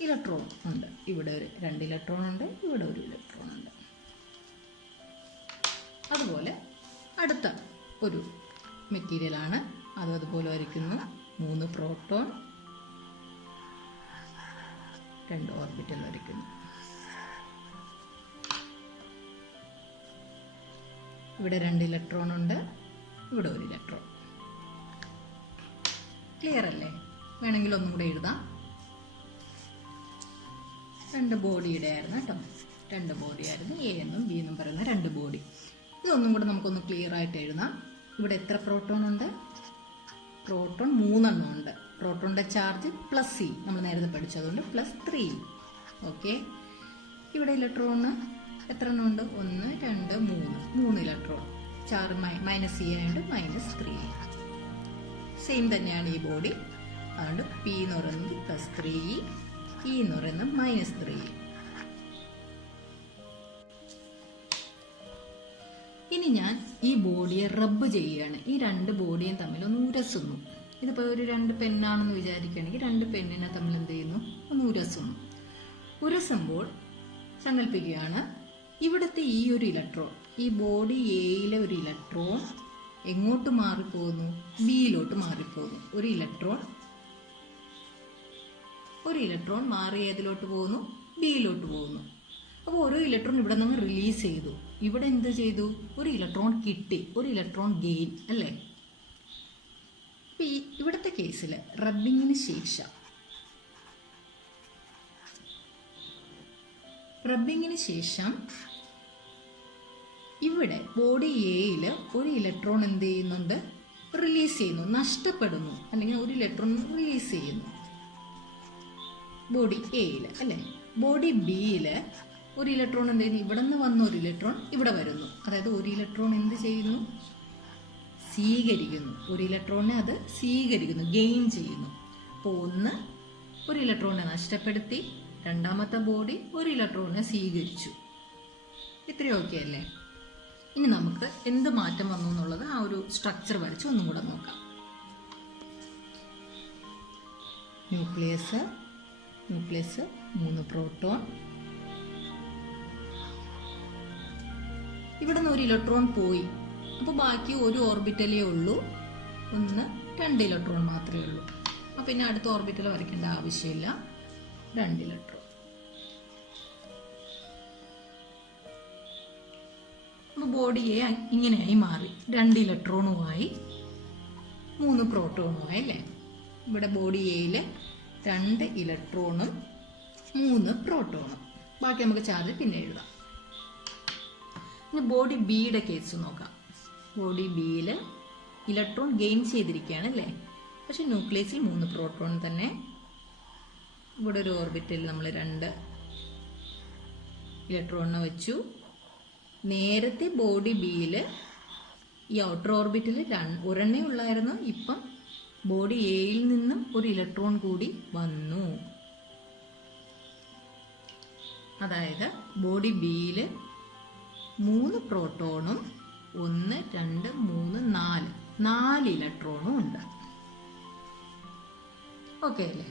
ഇലക്ട്രോൺ ഉണ്ട്, ഇവിടെ ഒരു 2 ഇലക്ട്രോൺ ഉണ്ട്, ഇവിടെ ഒരു ഇലക്ട്രോൺ ഉണ്ട്. അതുപോലെ അടുത്ത ഒരു മെറ്റീരിയലാണ്, അതുപോലെ വരയ്ക്കുന്നു. 3 പ്രോട്ടോൺ, 2 ഓർബിറ്റൽ വരയ്ക്കുന്നു. ഇവിടെ 2 ഇലക്ട്രോൺ ഉണ്ട്, ഇവിടെ ഒരു ഇലക്ട്രോൺ. ക്ലിയർ അല്ലേ? വേണമെങ്കിൽ ഒന്നും കൂടെ എഴുതാം. 2 ബോഡിയുടെ ആയിരുന്നു കേട്ടോ, 2 ബോഡി ആയിരുന്നു, എ എന്നും ബി എന്നും പറയുന്ന 2 ബോഡി. ഇതൊന്നും കൂടെ നമുക്കൊന്ന് ക്ലിയർ ആയിട്ട് എഴുതാം. ഇവിടെ എത്ര പ്രോട്ടോൺ ഉണ്ട്, പ്രോട്ടോൺ 3 എണ്ണം ഉണ്ട്. പ്രോട്ടോണിന്റെ ചാർജ് പ്ലസ് സി, നമ്മൾ നേരത്തെ പഠിച്ചതുകൊണ്ട് +3. ഓക്കെ, ഇവിടെ ഇലക്ട്രോണ് എത്ര എണ്ണം ഉണ്ട്, 1 2 3 ഇലക്ട്രോൺ. ചാർജ് മൈനസ് സി ആയതുകൊണ്ട് -3. സെയിം തന്നെയാണ് ഈ ബോഡി, അതുകൊണ്ട് പി എന്ന് പറയുന്നത് +3, ഇ എന്ന് പറയുന്നത് -3. ഇനി ഞാൻ ഈ ബോഡിയെ റബ്ബ് ചെയ്യുകയാണ്. ഈ 2 ബോഡിയും തമ്മിൽ ഒന്ന് ഉരസുന്നു. ഇതിപ്പോൾ ഒരു 2 പെന്നാണെന്ന് വിചാരിക്കുകയാണെങ്കിൽ 2 പെന്നിനെ തമ്മിൽ എന്ത് ചെയ്യുന്നു, ഒന്ന് ഉരസുന്നു. ഉരസുമ്പോൾ സങ്കല്പിക്കുകയാണ്, ഇവിടുത്തെ ഈ ഒരു ഇലക്ട്രോൺ, ഈ ബോഡി എയിലെ ഒരു ഇലക്ട്രോൺ എങ്ങോട്ട് മാറിപ്പോകുന്നു, ബിയിലോട്ട് മാറിപ്പോകുന്നു. ഒരു ഇലക്ട്രോൺ മാറി ഏതിലോട്ട് പോകുന്നു, ബിയിലോട്ട് പോകുന്നു. അപ്പോൾ ഓരോ ഇലക്ട്രോൺ ഇവിടെ നിന്ന് റിലീസ് ചെയ്തു. ഇവിടെ എന്ത് ചെയ്തു, ഒരു ഇലക്ട്രോൺ കിട്ടി, ഒരു ഇലക്ട്രോൺ ഗെയിൻ അല്ലേ. ഇവിടുത്തെ കേസിൽ റബ്ബിങ്ങിന് ശേഷം ഇവിടെ ബോഡി എയിൽ ഒരു ഇലക്ട്രോൺ എന്ത് ചെയ്യുന്നുണ്ട്, റിലീസ് ചെയ്യുന്നു, നഷ്ടപ്പെടുന്നു, അല്ലെങ്കിൽ ഒരു ഇലക്ട്രോൺ റിലീസ് ചെയ്യുന്നു ബോഡി എയിൽ അല്ലേ. ബോഡി ബിയിൽ ഒരു ഇലക്ട്രോൺ എന്ത് ചെയ്യുന്നു, ഇവിടെ നിന്ന് വന്ന ഒരു ഇലക്ട്രോൺ ഇവിടെ വരുന്നു. അതായത് ഒരു ഇലക്ട്രോൺ എന്ത് ചെയ്യുന്നു, സ്വീകരിക്കുന്നു, ഒരു ഇലക്ട്രോണിനെ അത് സ്വീകരിക്കുന്നു, ഗെയിൻ ചെയ്യുന്നു. അപ്പോൾ ഒരു ഇലക്ട്രോണിനെ നഷ്ടപ്പെടുത്തി, രണ്ടാമത്തെ ബോഡി ഒരു ഇലക്ട്രോണിനെ സ്വീകരിച്ചു. ഇത്രയും ഓക്കെ അല്ലേ? ഇനി നമുക്ക് എന്ത് മാറ്റം വന്നു എന്നുള്ളത് ആ ഒരു സ്ട്രക്ചർ വരച്ച് ഒന്നും കൂടെ നോക്കാം. ന്യൂക്ലിയസ് 3 പ്രോട്ടോൺ, ഇവിടെ നിന്ന് ഒരു ഇലക്ട്രോൺ പോയി. അപ്പോൾ ബാക്കി ഒരു ഓർബിറ്റലേ ഉള്ളൂ, 2 ഇലക്ട്രോൺ മാത്രമേ ഉള്ളൂ. അപ്പോൾ പിന്നെ അടുത്ത ഓർബിറ്റൽ വരയ്ക്കേണ്ട ആവശ്യമില്ല, 2 ഇലക്ട്രോൺ. അപ്പോൾ ബോഡിയെ ഇങ്ങനെയായി മാറി, 2 ഇലക്ട്രോണുമായി 3 പ്രോട്ടോണുമായി അല്ലേ. ഇവിടെ ബോഡി എയിൽ 2 ഇലക്ട്രോണും 3 പ്രോട്ടോണും. ബാക്കി നമുക്ക് ചാർജ് പിന്നെ എഴുതാം. ഇനി ബോഡി ബിയുടെ കേസ് നോക്കാം. ബോഡി ബിയിൽ ഇലക്ട്രോൺ ഗെയിൻ ചെയ്തിരിക്കുകയാണ് അല്ലേ. പക്ഷെ ന്യൂക്ലിയസിൽ 3 പ്രോട്ടോൺ തന്നെ. ഇവിടെ ഒരു ഓർബിറ്റിൽ നമ്മൾ 2 ഇലക്ട്രോണിനെ വെച്ചു. നേരത്തെ ബോഡി ബിയിൽ ഈ ഔട്ടർ ഓർബിറ്റിൽ ഒരെണ്ണേ ഉള്ളായിരുന്നു. ഇപ്പം ബോഡി എയിൽ നിന്നും ഒരു ഇലക്ട്രോൺ കൂടി വന്നു. അതായത് ബോഡി ബിയിൽ 3 പ്രോട്ടോണും 1, 2, 3, 4 ഇലക്ട്രോണും ഉണ്ട്. ഓക്കെ അല്ലേ?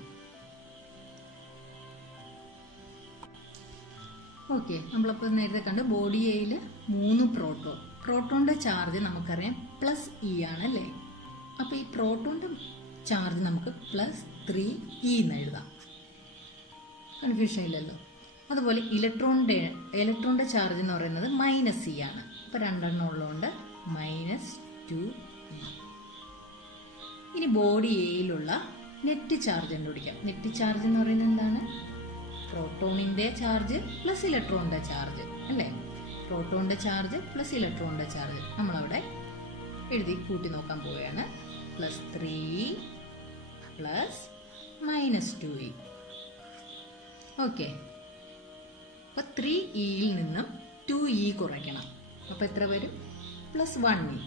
ഓക്കെ, നമ്മളപ്പോൾ നേരത്തെ കണ്ട് ബോഡി എയിൽ 3 പ്രോട്ടോൺ. പ്രോട്ടോണിന്റെ ചാർജ് നമുക്കറിയാം +E ആണ് അല്ലേ. അപ്പൊ ഈ പ്രോട്ടോണിന്റെ ചാർജ് നമുക്ക് +3e എന്ന് എഴുതാം. കൺഫ്യൂഷൻ ഇല്ലല്ലോ. അതുപോലെ ഇലക്ട്രോണിന്റെ ചാർജ് എന്ന് പറയുന്നത് -E ആണ്. അപ്പൊ 2 എണ്ണം ഉള്ളതുകൊണ്ട് -2e. ഇനി ബോഡി എയിലുള്ള നെറ്റ് ചാർജ് കണ്ടുപിടിക്കാം. നെറ്റ് ചാർജ് എന്ന് പറയുന്നത് എന്താണ്? പ്രോട്ടോണിന്റെ ചാർജ് പ്ലസ് ഇലക്ട്രോണിന്റെ ചാർജ് അല്ലേ. പ്രോട്ടോണിന്റെ ചാർജ് പ്ലസ് ഇലക്ട്രോണിന്റെ ചാർജ് നമ്മളവിടെ എഴുതി കൂട്ടി നോക്കാൻ പോവുകയാണ്. +3 +-2e. ഓക്കെ, അപ്പൊ 3eയിൽ നിന്നും 2e കുറയ്ക്കണം. അപ്പൊ എത്ര വരും? +1e.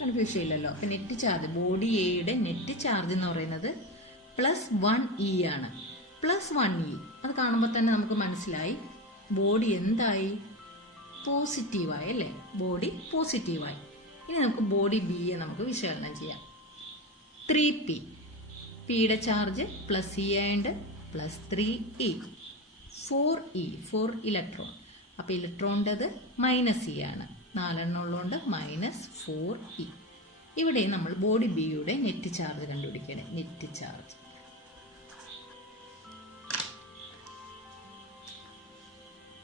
കൺഫ്യൂഷൻ ഇല്ലല്ലോ. അപ്പൊ നെറ്റ് ചാർജ് ബോഡി എയുടെ നെറ്റ് ചാർജ് എന്ന് പറയുന്നത് +1e ആണ്. +1e അത് കാണുമ്പോൾ തന്നെ നമുക്ക് മനസ്സിലായി ബോഡി എന്തായി? പോസിറ്റീവായി അല്ലേ. ബോഡി പോസിറ്റീവായി. ഇനി നമുക്ക് ബോഡി ബിയെ നമുക്ക് വിശകലനം ചെയ്യാം. 3p, പിയുടെ charge +e and +3e. 4e, 4 electron. അപ്പൊ ഇലക്ട്രോണിൻ്റെത് -e ആണ്. 4 എണ്ണം ഉള്ളതുകൊണ്ട് -4e. ഇവിടെ നമ്മൾ ബോഡി ബിയുടെ നെറ്റ് ചാർജ് കണ്ടുപിടിക്കണം. നെറ്റ് ചാർജ്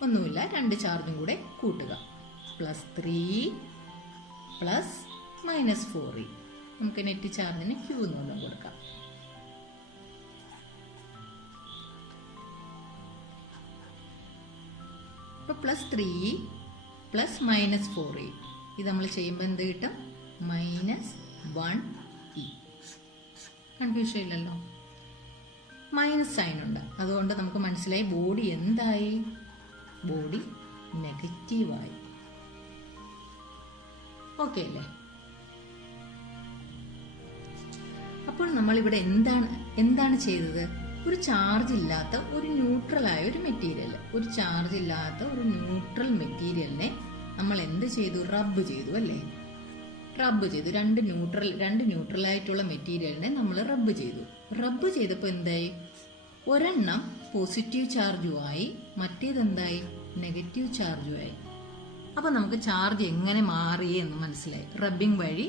ഒന്നുമില്ല, 2 ചാർജും കൂടെ കൂട്ടുക. +3 +-4e. നമുക്ക് നെറ്റ് ചാർജിന് Q എന്നുള്ളത് കൊടുക്കാം. ഇപ്പൊ +3e +-4e. ഇത് നമ്മൾ ചെയ്യുമ്പോൾ എന്ത് കിട്ടും? -1e. കൺഫ്യൂഷൻ ഇല്ലല്ലോ. മൈനസ് സൈൻ ഉണ്ട്. അതുകൊണ്ട് നമുക്ക് മനസ്സിലായി ബോഡി എന്തായി? ബോഡി നെഗറ്റീവായി. ഓക്കെ അല്ലേ? അപ്പോൾ നമ്മൾ ഇവിടെ എന്താണ് ചെയ്തത്? ഒരു ചാർജ് ഇല്ലാത്ത ഒരു ന്യൂട്രലായ ഒരു മെറ്റീരിയൽ, ഒരു ചാർജ് ഇല്ലാത്ത ഒരു ന്യൂട്രൽ മെറ്റീരിയലിനെ നമ്മൾ എന്ത് ചെയ്തു? റബ്ബ് ചെയ്തു അല്ലേ. റബ്ബ് ചെയ്തു. രണ്ട് ന്യൂട്രൽ ആയിട്ടുള്ള മെറ്റീരിയലിനെ നമ്മൾ റബ്ബ് ചെയ്തു. റബ്ബ് ചെയ്തപ്പോൾ എന്തായി? ഒരെണ്ണം പോസിറ്റീവ് ചാർജുമായി, മറ്റേതെന്തായി? നെഗറ്റീവ് ചാർജുമായി. അപ്പൊ നമുക്ക് ചാർജ് എങ്ങനെ മാറിയേ എന്ന് മനസ്സിലായി. റബ്ബിംഗ് വഴി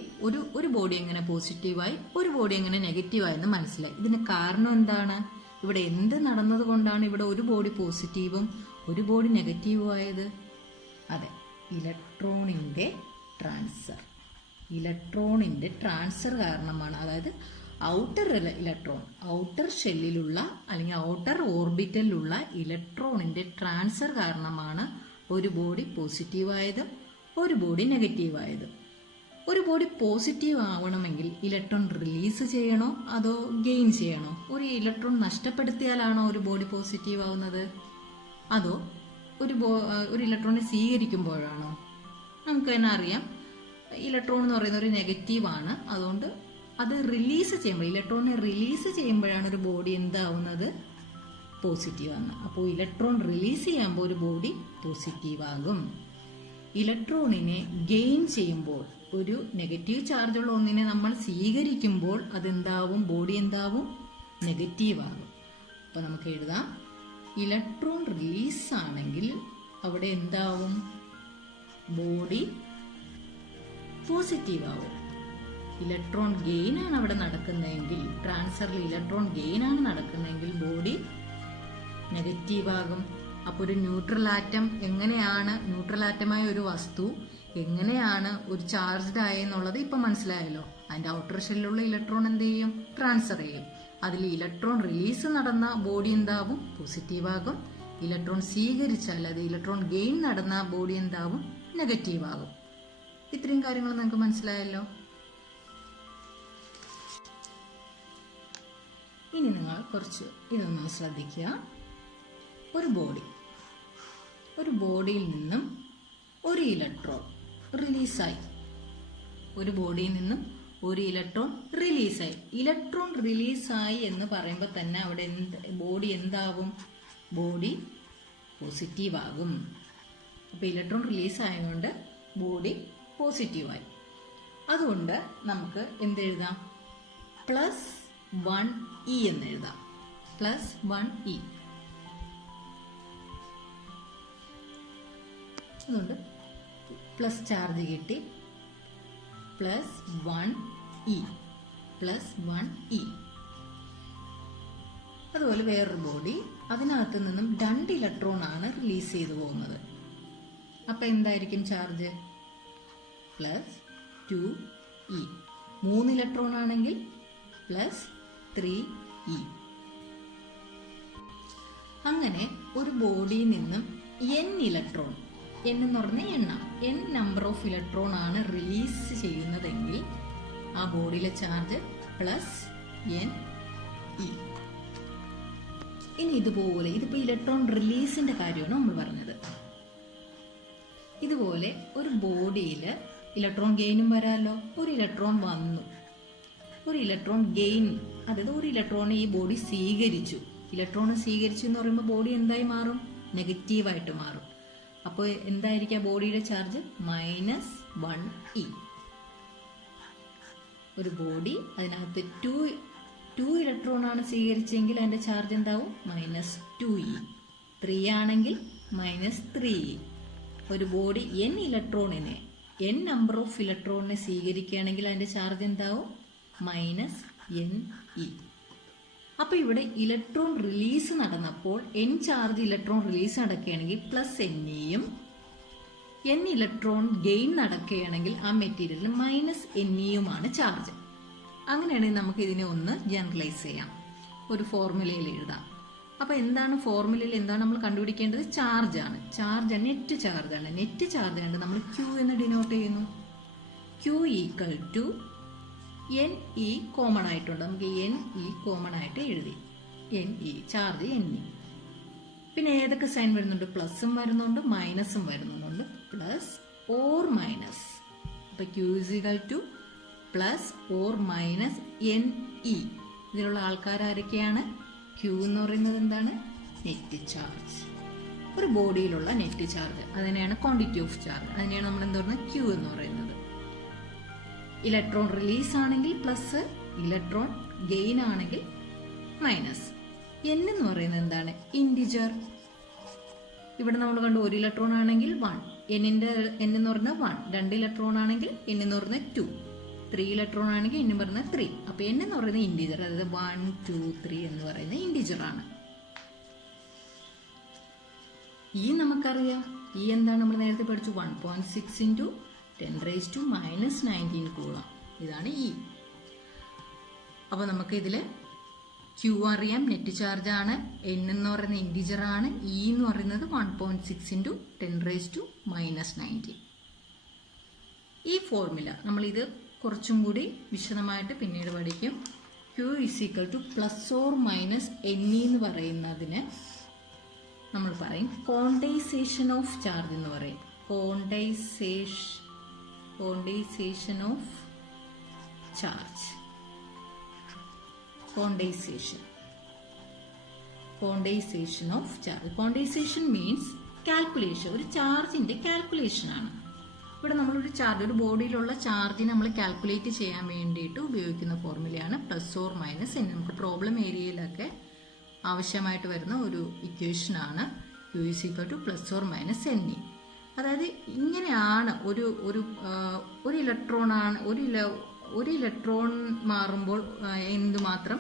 ഒരു ബോഡി എങ്ങനെ പോസിറ്റീവായി, ഒരു ബോഡി എങ്ങനെ നെഗറ്റീവായി എന്ന് മനസ്സിലായി. ഇതിന് കാരണം എന്താണ്? ഇവിടെ എന്ത് നടന്നത് കൊണ്ടാണ് ഇവിടെ ഒരു ബോഡി പോസിറ്റീവും ഒരു ബോഡി നെഗറ്റീവും ആയത്? അതെ, ഇലക്ട്രോണിന്റെ ട്രാൻസ്ഫർ കാരണമാണ്. അതായത് ഔട്ടർ ഇലക്ട്രോൺ, ഔട്ടർ ഷെല്ലിലുള്ള അല്ലെങ്കിൽ ഔട്ടർ ഓർബിറ്റലിലുള്ള ഇലക്ട്രോണിന്റെ ട്രാൻസ്ഫർ കാരണമാണ് ഒരു ബോഡി പോസിറ്റീവായതും ഒരു ബോഡി നെഗറ്റീവായതും. ഒരു ബോഡി പോസിറ്റീവ് ആവണമെങ്കിൽ ഇലക്ട്രോൺ റിലീസ് ചെയ്യണോ അതോ ഗെയിൻ ചെയ്യണോ? ഒരു ഇലക്ട്രോൺ നഷ്ടപ്പെടുത്തിയാലാണോ ഒരു ബോഡി പോസിറ്റീവ് ആവുന്നത്? അതോ ഒരു ഇലക്ട്രോണിനെ സ്വീകരിക്കുമ്പോഴാണോ? നമുക്ക് തന്നെ അറിയാം, ഇലക്ട്രോൺ എന്ന് പറയുന്ന ഒരു നെഗറ്റീവ് ആണ്. അതുകൊണ്ട് അത് റിലീസ് ചെയ്യുമ്പോൾ, ഇലക്ട്രോണിനെ റിലീസ് ചെയ്യുമ്പോഴാണ് ഒരു ബോഡി എന്താവുന്നത്? പോസിറ്റീവ് ആണ്. അപ്പോൾ ഇലക്ട്രോൺ റിലീസ് ചെയ്യുമ്പോൾ ഒരു ബോഡി പോസിറ്റീവ് ആകും. ഇലക്ട്രോണിനെ ഗെയിൻ ചെയ്യുമ്പോൾ, ഒരു നെഗറ്റീവ് ചാർജുള്ള ഒന്നിനെ നമ്മൾ സ്വീകരിക്കുമ്പോൾ അതെന്താവും? ബോഡി എന്താവും? നെഗറ്റീവ് ആകും. അപ്പൊ നമുക്ക് എഴുതാം, ഇലക്ട്രോൺ റിലീസ് ആണെങ്കിൽ അവിടെ എന്താവും? ബോഡി പോസിറ്റീവ് ആവും. ഇലക്ട്രോൺ ഗെയിൻ ആണ് അവിടെ നടക്കുന്നതെങ്കിൽ, ട്രാൻസ്ഫറിൽ ഇലക്ട്രോൺ ഗെയിൻ ആണ് നടക്കുന്നതെങ്കിൽ ബോഡി നെഗറ്റീവ് ആകും. അപ്പൊ ഒരു ന്യൂട്രൽ ആറ്റമായ ഒരു വസ്തു എങ്ങനെയാണ് ഒരു ചാർജ്ഡ് ആയെന്നുള്ളത് ഇപ്പൊ മനസ്സിലായല്ലോ. അതിന്റെ ഔട്ടർ ഷെല്ലുള്ള ഇലക്ട്രോൺ എന്ത് ചെയ്യും? ട്രാൻസ്ഫർ ചെയ്യും. അതിൽ ഇലക്ട്രോൺ റിലീസ് നടന്ന ബോഡി എന്താവും? പോസിറ്റീവ് ആകും. ഇലക്ട്രോൺ സ്വീകരിച്ചാൽ, അത് ഇലക്ട്രോൺ ഗെയിൻ നടന്ന ബോഡി എന്താവും? നെഗറ്റീവ് ആകും. ഇത്രയും കാര്യങ്ങൾ നിങ്ങൾക്ക് മനസ്സിലായല്ലോ. ഇനി നിങ്ങൾ കുറച്ച് ഇതൊന്ന് ശ്രദ്ധിക്കുക. ഒരു ബോഡിയിൽ നിന്നും ഒരു ഇലക്ട്രോൺ റിലീസായി. ഇലക്ട്രോൺ റിലീസായി എന്ന് പറയുമ്പോൾ തന്നെ അവിടെ ബോഡി എന്താവും? ബോഡി പോസിറ്റീവ് ആകും. അപ്പോൾ ഇലക്ട്രോൺ റിലീസ് ആയതുകൊണ്ട് ബോഡി പോസിറ്റീവായി. അതുകൊണ്ട് നമുക്ക് എന്തെഴുതാം? +1e എന്ന് എഴുതാം. +1e. അതുകൊണ്ട് പ്ലസ് ചാർജ് കിട്ടി. +1e. അതുപോലെ വേറൊരു ബോഡി, അതിനകത്ത് നിന്നും 2 ഇലക്ട്രോൺ ആണ് റിലീസ് ചെയ്തു പോകുന്നത്. അപ്പൊ എന്തായിരിക്കും ചാർജ്? +2e. 3 ഇലക്ട്രോൺ ആണെങ്കിൽ +3e. അങ്ങനെ ഒരു ബോഡിയിൽ നിന്നും n ഇലക്ട്രോൺ, n എന്ന് പറഞ്ഞ എണ്ണം, n നമ്പർ ഓഫ് ഇലക്ട്രോൺ ആണ് റിലീസ് ചെയ്യുന്നതെങ്കിൽ ആ ബോഡിയിലെ ചാർജ് +ne. ഇനി ഇതുപോലെ, ഇതിപ്പോ ഇലക്ട്രോൺ റിലീസിന്റെ കാര്യമാണ് നമ്മൾ പറഞ്ഞത്. ഇതുപോലെ ഒരു ബോഡിയിൽ ഇലക്ട്രോൺ ഗെയിനും വരാമല്ലോ. ഒരു ഇലക്ട്രോൺ വന്നു, ഒരു ഇലക്ട്രോൺ ഗെയിൻ, അതായത് ഒരു ഇലക്ട്രോൺ ഈ ബോഡി സ്വീകരിച്ചു. ഇലക്ട്രോൺ സ്വീകരിച്ചു എന്ന് പറയുമ്പോൾ ബോഡി എന്തായി മാറും? നെഗറ്റീവായിട്ട് മാറും. അപ്പോൾ എന്തായിരിക്കും ബോഡിയുടെ ചാർജ്? -1e. ഒരു ബോഡി അതിനകത്ത് 2 ഇലക്ട്രോൺ ആണ് സ്വീകരിച്ചെങ്കിൽ അതിന്റെ ചാർജ് എന്താവും? -2e. 3 ആണെങ്കിൽ -3e. ഒരു ബോഡി n നമ്പർ ഓഫ് ഇലക്ട്രോണിനെ സ്വീകരിക്കുകയാണെങ്കിൽ അതിന്റെ ചാർജ് എന്താവും? -ne. അപ്പൊ ഇവിടെ ഇലക്ട്രോൺ റിലീസ് നടന്നപ്പോൾ n ചാർജ് ഇലക്ട്രോൺ റിലീസ് നടക്കുകയാണെങ്കിൽ +neയും, n ഇലക്ട്രോൺ ഗെയിൻ നടക്കുകയാണെങ്കിൽ ആ മെറ്റീരിയലിൽ -neയുമാണ് ചാർജ്. അങ്ങനെയാണെങ്കിൽ നമുക്ക് ഇതിനെ ഒന്ന് ജനറലൈസ് ചെയ്യാം, ഒരു ഫോർമുലയിൽ എഴുതാം. അപ്പൊ എന്താണ് ഫോർമുലയിൽ എന്താണ് നമ്മൾ കണ്ടുപിടിക്കേണ്ടത്? ചാർജ് ആണ്. നെറ്റ് ചാർജ് ആണ്. നെറ്റ് ചാർജ് ആണ് നമ്മൾ Q എന്ന് ഡിനോട്ട് ചെയ്യുന്നു. Q = ne. കോമൺ ആയിട്ടുണ്ട്, നമുക്ക് ne കോമൺ ആയിട്ട് എഴുതി. ne charge ne. പിന്നെ ഏതൊക്കെ സൈൻ വരുന്നുണ്ട്? പ്ലസും വരുന്നുണ്ട്, മൈനസും വരുന്നുണ്ട്. Plus or minus. അപ്പൊ Q = +or- ne. ഇതിലുള്ള ആൾക്കാർ ആരൊക്കെയാണ്? Q എന്ന് പറയുന്നത് എന്താണ്? Net charge. ഒരു ബോഡിയിലുള്ള നെറ്റ് ചാർജ്, അതിനെയാണ് ക്വാണ്ടിറ്റി ഓഫ് ചാർജ്, അതിനെയാണ് നമ്മൾ എന്താ പറയുന്നത്? Q എന്ന് പറയുന്നത്. ഇലക്ട്രോൺ റിലീസ് ആണെങ്കിൽ പ്ലസ്, ഇലക്ട്രോൺ ഗെയിൻ ആണെങ്കിൽ മൈനസ്. n എന്ന് പറയുന്നത് എന്താണ്? ഇൻഡിജർ. ഇവിടെ നമ്മൾ കണ്ടു, 1 ഇലക്ട്രോൺ ആണെങ്കിൽ 1, n എന്ന് പറയുന്നത് 1. 2 ഇലക്ട്രോൺ ആണെങ്കിൽ n എന്ന് പറയുന്നത് 2. 3 ഇലക്ട്രോൺ ആണെങ്കിൽ n എന്ന് പറയുന്നത് 3. അപ്പൊ n എന്ന് പറയുന്നത് ഇൻഡിജർ, അതായത് 1, 2, 3 എന്ന് പറയുന്നത് ഇൻഡിജർ ആണ്. ഈ നമുക്കറിയാം, ഈ എന്താണ്? നമ്മൾ നേരത്തെ പഠിച്ചു, 1.6 × 10⁻⁻19 കൂളോം. ഇതാണ് E. അപ്പൊ നമുക്ക് ഇതില് Q അറിയാം, നെറ്റ് ചാർജ് ആണ്. n എന്ന് പറയുന്നത് ഇൻഡിജർ ആണ്. E എന്ന് പറയുന്നത് 1.6 × 10⁻⁻19. ഈ ഫോർമുല നമ്മൾ ഇത് കുറച്ചും കൂടി വിശദമായിട്ട് പിന്നീട് പഠിക്കും. Q = +or- ne എന്ന് പറയുന്നതിന് നമ്മൾ പറയും ക്വാണ്ടൈസേഷൻ ഓഫ് ചാർജ് എന്ന് പറയും. Quantisation of charge. Quantisation of charge. Quantisation means calculation, ഒരു ചാർജിന്റെ കാൽക്കുലേഷൻ ആണ്. ഇവിടെ നമ്മളൊരു ചാർജ്, ഒരു ബോഡിയിലുള്ള ചാർജിനെ നമ്മൾ കാൽക്കുലേറ്റ് ചെയ്യാൻ വേണ്ടിയിട്ട് ഉപയോഗിക്കുന്ന ഫോർമുലയാണ് +or- n. നമുക്ക് പ്രോബ്ലം ഏരിയയിലൊക്കെ ആവശ്യമായിട്ട് വരുന്ന ഒരു ഇക്വേഷൻ ആണ്. Q = +or- ne. അതായത് ഇങ്ങനെയാണ് ഒരു ഇലക്ട്രോൺ ആണ്, ഒരു ഇലക്ട്രോൺ മാറുമ്പോൾ എന്തുമാത്രം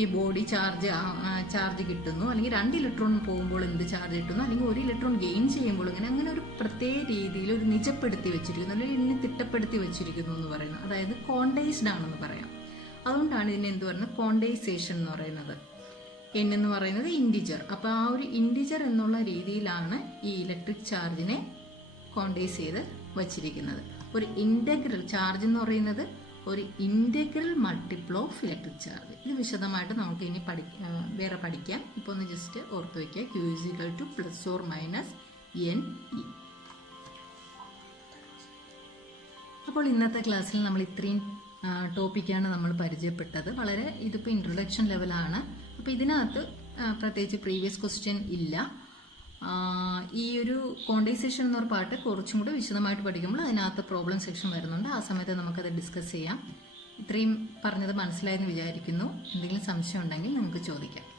ഈ ബോഡി ചാർജ് കിട്ടുന്നു, അല്ലെങ്കിൽ 2 ഇലക്ട്രോൺ പോകുമ്പോൾ എന്ത് ചാർജ് കിട്ടുന്നു, അല്ലെങ്കിൽ 1 ഇലക്ട്രോൺ ഗെയിൻ ചെയ്യുമ്പോൾ അങ്ങനെ ഒരു പ്രത്യേക രീതിയിൽ ഒരു നിജപ്പെടുത്തി വെച്ചിരിക്കുന്നു, അല്ലെങ്കിൽ ഇതിനെ തിട്ടപ്പെടുത്തി വെച്ചിരിക്കുന്നു എന്ന് പറയുന്നത്. അതായത് ക്വാണ്ടൈസ്ഡ് ആണെന്ന് പറയാം. അതുകൊണ്ടാണ് ഇതിനെ എന്ത് പറയുന്നത്? ക്വാണ്ടൈസേഷൻ എന്ന് പറയുന്നത്. n എന്ന് പറയുന്നത് ഇൻഡിജർ. അപ്പൊ ആ ഒരു ഇൻഡിജർ എന്നുള്ള രീതിയിലാണ് ഈ ഇലക്ട്രിക് ചാർജിനെ ക്വാണ്ടൈസ് ചെയ്ത് വച്ചിരിക്കുന്നത്. ഒരു ഇന്റഗ്രൽ ചാർജ് എന്ന് പറയുന്നത് ഒരു integral multiple of electric charge. ഇത് വിശദമായിട്ട് നമുക്ക് ഇനി വേറെ പഠിക്കാം. ഇപ്പോൾ ഒന്ന് ജസ്റ്റ് ഓർത്ത് വയ്ക്കുക. Q = ± NE. അപ്പോൾ ഇന്നത്തെ ക്ലാസ്സിൽ നമ്മൾ ഇത്രയും ടോപ്പിക്കാണ് നമ്മൾ പരിചയപ്പെട്ടത്. ഇതിപ്പോൾ ഇൻട്രൊഡക്ഷൻ ലെവലാണ്. അപ്പോൾ ഇതിനകത്ത് പ്രത്യേകിച്ച് പ്രീവിയസ് ക്വസ്റ്റ്യൻ ഇല്ല. ഈ ഒരു കോണ്ടൻസേഷൻ എന്ന ഒരു പാർട്ട് കുറച്ചും കൂടി വിശദമായിട്ട് പഠിക്കുമ്പോൾ അതിനകത്ത് പ്രോബ്ലം സെക്ഷൻ വരുന്നുണ്ട്. ആ സമയത്ത് നമുക്കത് ഡിസ്കസ് ചെയ്യാം. ഇത്രയും പറഞ്ഞത് മനസ്സിലായെന്ന് വിചാരിക്കുന്നു. എന്തെങ്കിലും സംശയം ഉണ്ടെങ്കിൽ നിങ്ങൾക്ക് ചോദിക്കാം.